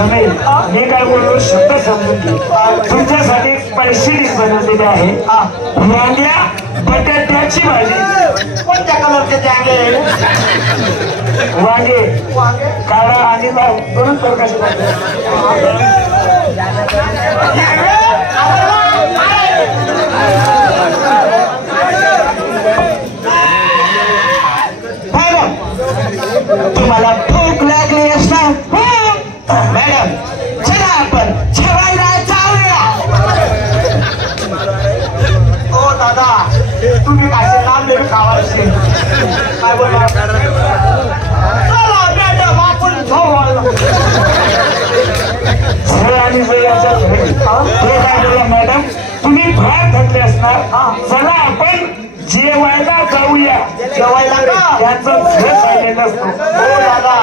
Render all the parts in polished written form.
जमेल मी काय बोललो शब्द समजून घे तुमच्यासाठी स्पायसी डिश बनवलेली आहे वांग्या बटाट्याची भाजी कोणत्या कलरचे वांगे वांगे काळा आणि लाल दोन प्रकारचे तुम्हाला भूक लागली असणार मॅडम चला आपण जेवायला जाऊया ओ दादा तुम्ही काय लांबले खावायचे काय बोला चला मॅडम आपण आणि काय बोला मॅडम तुम्ही बाहेर घातले असणार चला आपण जेवायला जाऊया जेवायला का त्याचं झे सांगितलं असतो हो दादा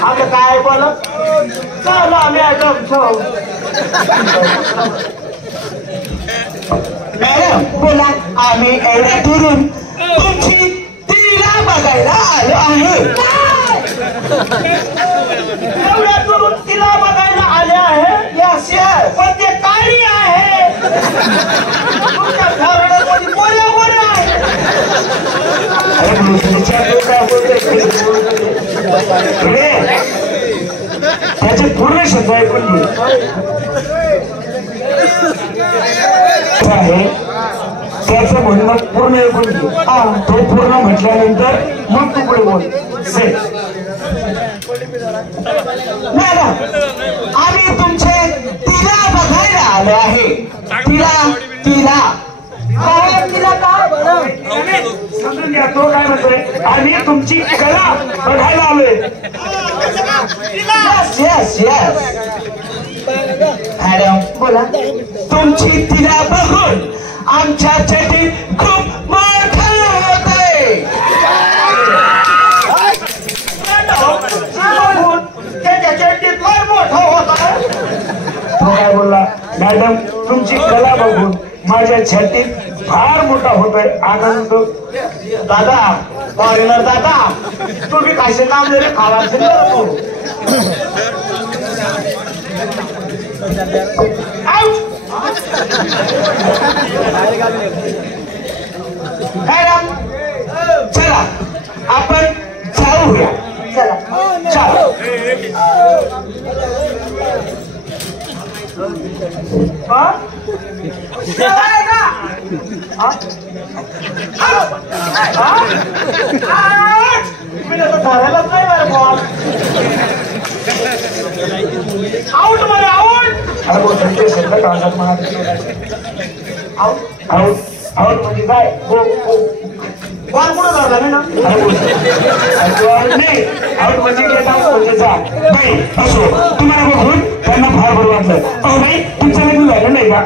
आम्ही काय बोलत चला मॅडम मॅडम बोला आम्ही एवढ्या दुरून तुमची तिला बघायला आलो आहे एवढ्या दुरून तिला बघायला आले आहे यस यस पण ते काळी आहे तुमच्या घरामध्ये बोला बोला त्याचे पूर्ण शब्द ऐकून घे आहे त्याचं म्हणणं पूर्ण ऐकून घे तो पूर्ण म्हटल्यानंतर मग तू पुढे बोल मॅडम आम्ही तुमचे तिला बघायला आलो आहे तिला तिला तिला का समजून घ्या तो काय म्हणतोय आणि तुमची कला बघायला आलोय यस यस यस मॅडम बोला तुमची तिला बघून आमच्या चटीत खूप मोठं होतंय त्याच्या चटीत फार मोठं होत तो काय बोलला मॅडम तुमची कला बघून माझ्या छातीत फार मोठा होतोय आनंद दादा फॉरेनर दादा तुम्ही कसे काम दिले खावायचे मॅडम चला आपण जाऊया चला चला आउट मध्ये आउट म्हणजे काय बॉल कुठं धरला मी ना नाही आउट म्हणजे म्हणजे जा बाई असो तुम्हाला बघून त्यांना फार बरं वाटलं अहो बाई तुमचं लग्न झालं नाही का